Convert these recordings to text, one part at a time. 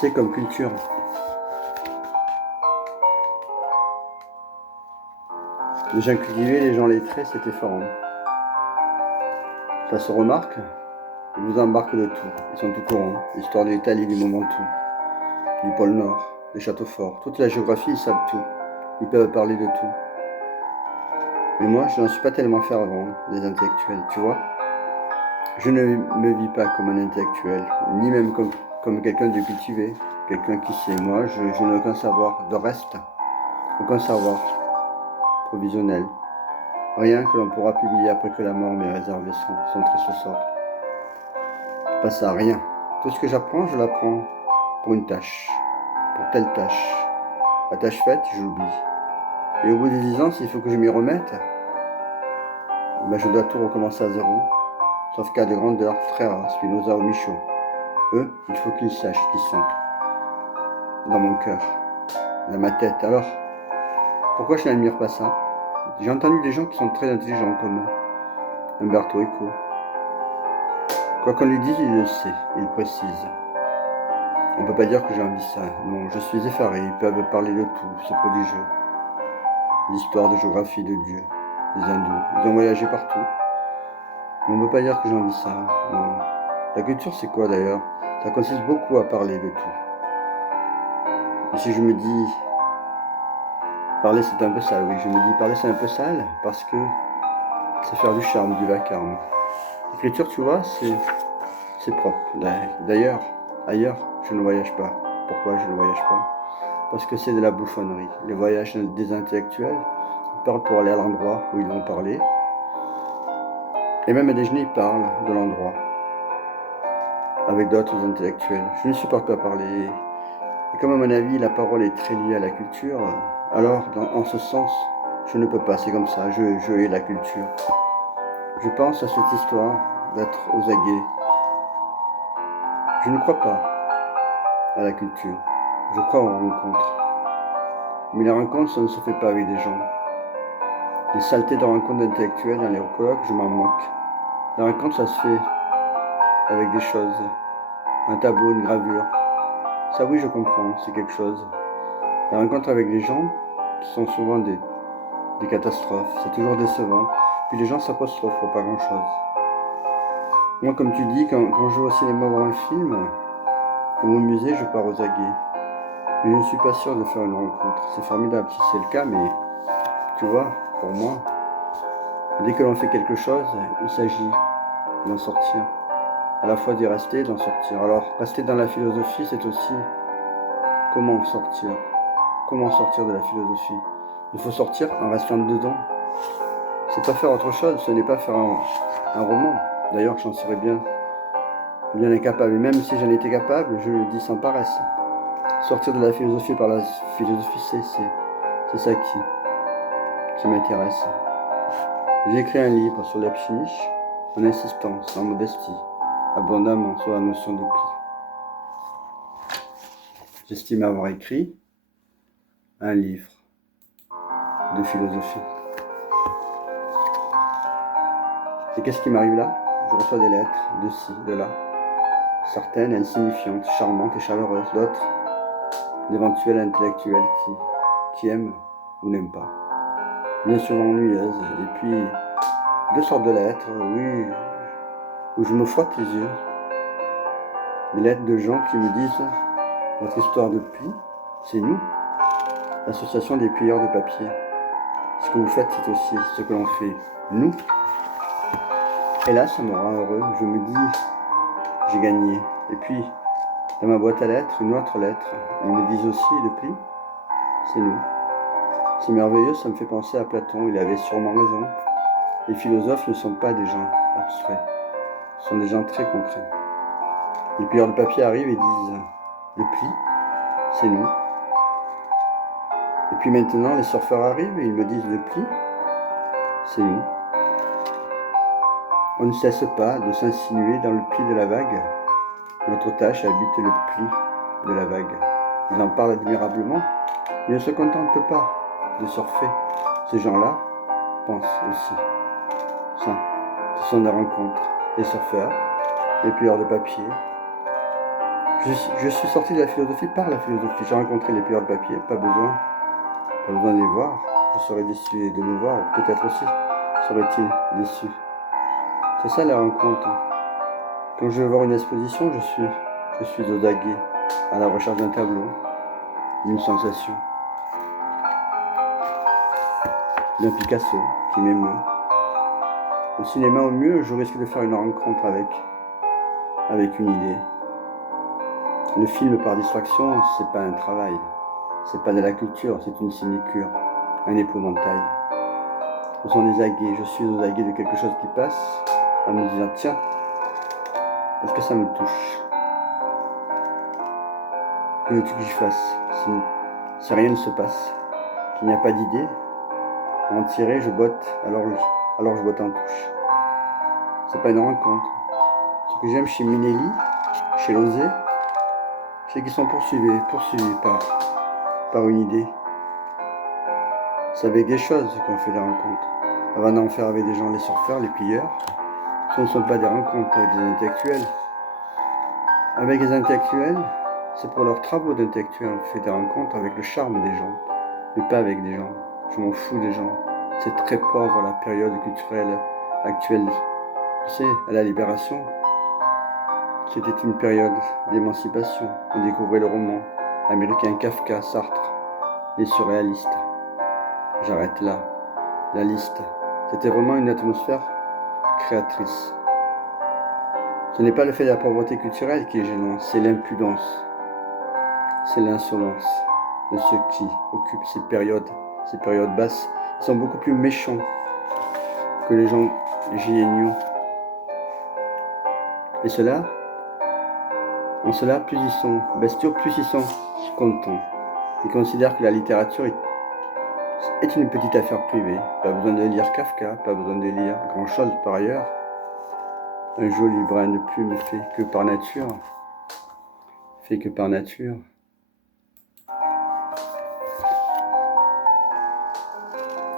C'est comme culture. Les gens cultivés, les gens lettrés, c'est effarant. Ça se remarque, ils vous embarquent de tout. Ils sont tout courants. L'histoire de l'Italie, du Momentum, du pôle Nord, des châteaux forts. Toute la géographie, ils savent tout. Ils peuvent parler de tout. Mais moi, je n'en suis pas tellement fervent des intellectuels, tu vois. Je ne me vis pas comme un intellectuel, ni même comme quelqu'un de cultivé, quelqu'un qui sait. Moi, je n'ai aucun savoir de reste, aucun savoir provisionnel. Rien que l'on pourra publier après que la mort m'ait réservé son triste sort. Pas ça, rien. Tout ce que j'apprends, je l'apprends pour une tâche, pour telle tâche. La tâche faite, j'oublie. Et au bout des 10 ans, s'il faut que je m'y remette, ben je dois tout recommencer à zéro. Sauf cas de grandeur très rare, Spinoza ou Michaud. Eux, il faut qu'ils sachent qui sont. Dans mon cœur, dans ma tête. Alors, pourquoi je n'admire pas ça? J'ai entendu des gens qui sont très intelligents comme Umberto Eco. Quoi qu'on lui dise, il le sait, il précise. On ne peut pas dire que j'ai envie ça. Non, je suis effaré, ils peuvent parler de tout, c'est prodigieux. L'histoire de géographie de Dieu, les hindous, ils ont voyagé partout. Mais on ne peut pas dire que j'ai envie ça. Non. La culture, c'est quoi d'ailleurs? Ça consiste beaucoup à parler de tout. Et si je me dis, parler c'est un peu sale, oui, je me dis parler c'est un peu sale parce que c'est faire du charme, du vacarme. L'écriture, tu vois, c'est propre. D'ailleurs, ailleurs, je ne voyage pas. Pourquoi je ne voyage pas? Parce que c'est de la bouffonnerie. Les voyages des intellectuels, ils parlent pour aller à l'endroit où ils vont parler. Et même à déjeuner, ils parlent de l'endroit avec d'autres intellectuels. Je ne supporte pas parler. Et comme à mon avis, la parole est très liée à la culture, alors en ce sens, je ne peux pas, c'est comme ça, je hais la culture. Je pense à cette histoire d'être aux aguets. Je ne crois pas à la culture, je crois aux rencontres. Mais la rencontre, ça ne se fait pas avec des gens. Les saletés de rencontres intellectuelles dans les colloques, je m'en moque. La rencontre, ça se fait avec des choses, un tableau, une gravure. Ça oui, je comprends, c'est quelque chose. La rencontre avec les gens, qui sont souvent des catastrophes, c'est toujours décevant. Puis les gens s'apostrophent pour pas grand-chose. Moi, comme tu dis, quand je vais au cinéma voir un film, ou au musée, je pars aux aguets. Mais je ne suis pas sûr de faire une rencontre. C'est formidable si c'est le cas, mais tu vois, pour moi, dès que l'on fait quelque chose, il s'agit d'en sortir. À la fois d'y rester et d'en sortir. Alors, rester dans la philosophie, c'est aussi comment sortir. Comment sortir de la philosophie? Il faut sortir en restant dedans. C'est pas faire autre chose, ce n'est pas faire un roman. D'ailleurs, j'en serais bien incapable. Et même si j'en étais capable, je le dis sans paresse. Sortir de la philosophie par la philosophie, c'est ça qui m'intéresse. J'ai écrit un livre sur l'Epchinich en insistant, sans modestie, abondamment sur la notion de pli. J'estime avoir écrit un livre de philosophie. Et qu'est-ce qui m'arrive là? Je reçois des lettres, de ci, de là. Certaines insignifiantes, charmantes et chaleureuses, d'autres d'éventuels intellectuels qui aiment ou n'aiment pas. Bien souvent ennuyeuses. Et puis, 2 sortes de lettres, oui, où je me frotte les yeux. Des lettres de gens qui me disent « Votre histoire de pli, c'est nous, l'association des plieurs de papier. Ce que vous faites, c'est aussi ce que l'on fait, nous. » Et là, ça me rend heureux. Je me dis « J'ai gagné. » Et puis, dans ma boîte à lettres, une autre lettre. Ils me disent aussi « Le pli, c'est nous. » C'est merveilleux, ça me fait penser à Platon. Il avait sûrement raison. Les philosophes ne sont pas des gens abstraits. Ce sont des gens très concrets. Les plieurs de papier arrivent et disent « Le pli, c'est nous. » Et puis maintenant, les surfeurs arrivent et ils me disent « Le pli, c'est nous. » On ne cesse pas de s'insinuer dans le pli de la vague. Notre tâche habite le pli de la vague. Ils en parlent admirablement. Ils ne se contentent pas de surfer. Ces gens-là pensent aussi. Ça, ce sont des rencontres. Les surfeurs, les plieurs de papier. Je suis sorti de la philosophie par la philosophie. J'ai rencontré les pilleurs de papier, pas besoin de les voir. Je serais déçu de me voir, peut-être aussi serait-il déçu. C'est ça la rencontre. Quand je vais voir une exposition, je suis aux aguets, à la recherche d'un tableau, d'une sensation, d'un Picasso qui m'émeut. Au cinéma, au mieux, je risque de faire une rencontre avec une idée. Le film par distraction, c'est pas un travail, c'est pas de la culture, c'est une sinécure, un épouvantail. Ce sont des aguets, je suis aux aguets de quelque chose qui passe, en me disant tiens, est-ce que ça me touche? Que veux-tu que j'y fasse si rien ne se passe, qu'il n'y a pas d'idée, en tirer, je botte, alors je botte en touche. C'est pas une rencontre. Ce que j'aime chez Minelli, chez Lozé, c'est qu'ils sont poursuivis par une idée. C'est avec des choses qu'on fait des rencontres. Avant d'en faire avec des gens, les surfeurs, les plieurs, ce ne sont pas des rencontres avec des intellectuels. Avec les intellectuels, c'est pour leurs travaux d'intellectuels. On fait des rencontres avec le charme des gens, mais pas avec des gens. Je m'en fous des gens. C'est très pauvre la période culturelle actuelle. Tu sais, à la Libération, c'était une période d'émancipation. On découvrait le roman américain Kafka, Sartre, les surréalistes. J'arrête là. La liste. C'était vraiment une atmosphère créatrice. Ce n'est pas le fait de la pauvreté culturelle qui est gênant, c'est l'impudence, c'est l'insolence de ceux qui occupent ces périodes basses. Ils sont beaucoup plus méchants que les gens géniaux. Et en cela, plus ils sont bestiaux, plus ils sont contents. Ils considèrent que la littérature est une petite affaire privée. Pas besoin de lire Kafka, pas besoin de lire grand-chose par ailleurs. Un joli brin de plume fait que par nature.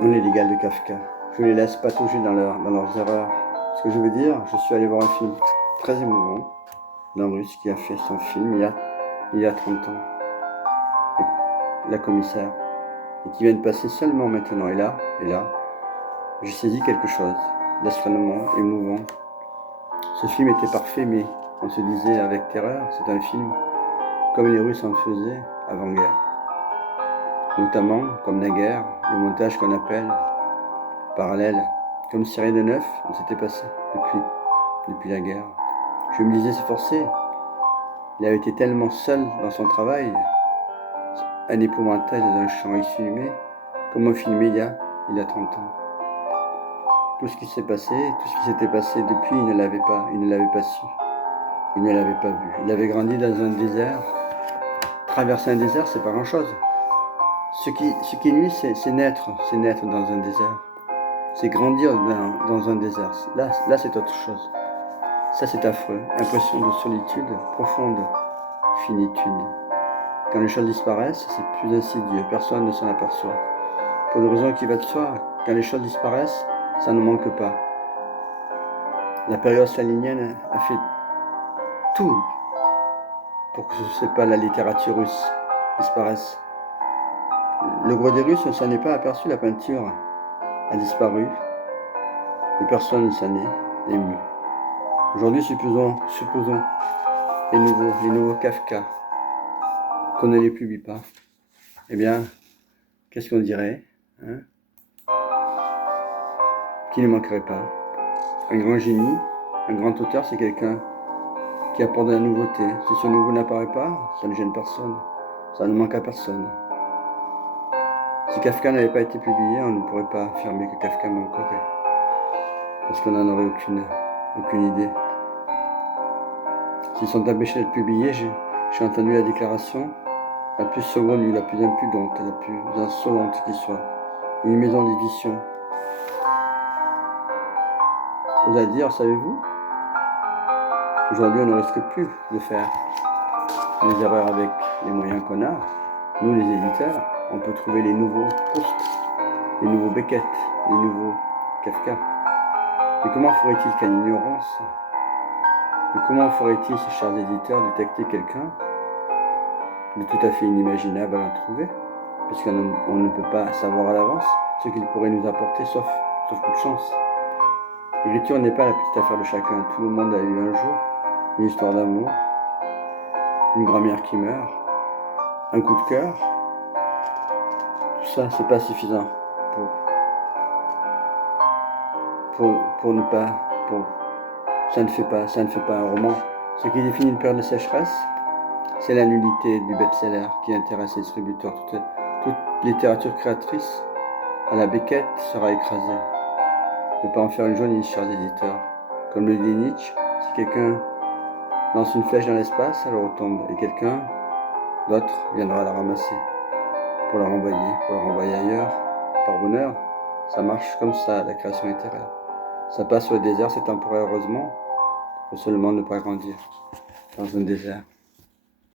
On est l'égal de Kafka. Je les laisse patauger dans leurs erreurs. Ce que je veux dire, je suis allé voir un film très émouvant d'un Russe qui a fait son film il y a 30 ans. La commissaire. Et qui vient de passer seulement maintenant. Et là, j'ai saisi quelque chose d'extrêmement émouvant. Ce film était parfait, mais on se disait avec terreur, c'est un film comme les Russes en faisaient avant-guerre. Notamment, comme naguère, le montage qu'on appelle parallèle, comme si rien de neuf ne s'était passé depuis la guerre. Je me disais, c'est forcé. Il avait été tellement seul dans son travail, un épouvantail dans un champ. Il filmait comme on filmait il y a 30 ans. Tout ce qui s'est passé, tout ce qui s'était passé depuis, il ne l'avait pas su. Il ne l'avait pas vu. Il avait grandi dans un désert. Traverser un désert, c'est pas grand-chose. Ce qui nuit, c'est naître dans un désert. C'est grandir dans un désert. Là, c'est autre chose. Ça, c'est affreux. Impression de solitude profonde, finitude. Quand les choses disparaissent, c'est plus insidieux. Personne ne s'en aperçoit. Pour une raison qui va de soi, quand les choses disparaissent, ça ne manque pas. La période stalinienne a fait tout pour que la littérature russe disparaisse. Le gros des Russes ne s'en est pas aperçu, la peinture a disparu et personne ne s'en est ému. Aujourd'hui, supposons les nouveaux Kafka, qu'on ne les publie pas. Eh bien, qu'est-ce qu'on dirait Qui ne manquerait pas. Un grand génie, un grand auteur, c'est quelqu'un qui apporte de la nouveauté. Si ce nouveau n'apparaît pas, ça ne gêne personne. Ça ne manque à personne. Si Kafka n'avait pas été publié, on ne pourrait pas affirmer que Kafka manquerait. Parce qu'on n'en aurait aucune idée. S'ils sont empêchés d'être publiés, j'ai entendu la déclaration la plus saugrenue, la plus impudente, la plus insolente qui soit. Une maison d'édition osa dire, savez-vous, aujourd'hui on ne risque plus de faire des erreurs avec les moyens qu'on a. Nous les éditeurs, on peut trouver les nouveaux Proust, les nouveaux Beckett, les nouveaux Kafka. Mais comment ferait-il qu'à l'ignorance Mais comment ferait-il, ces chers éditeurs, détecter quelqu'un de tout à fait inimaginable à la trouver, puisqu'on ne peut pas savoir à l'avance ce qu'il pourrait nous apporter, sauf coup de chance. L'écriture n'est pas la petite affaire de chacun. Tout le monde a eu un jour une histoire d'amour, une grand-mère qui meurt, un coup de cœur. Tout ça, c'est pas suffisant pour ne pas... ça ne fait pas un roman. Ce qui définit une période de sécheresse, c'est la nullité du best-seller qui intéresse les distributeurs. Toute littérature créatrice à la Beckett sera écrasée. Ne pas en faire une jaunisse, chers éditeurs. Comme le dit Nietzsche, si quelqu'un lance une flèche dans l'espace, elle retombe, et quelqu'un d'autre viendra la ramasser pour la renvoyer ailleurs. Par bonheur, ça marche comme ça, la création littéraire. Ça passe sur le désert, c'est temporaire, heureusement. Il faut seulement ne pas grandir dans un désert.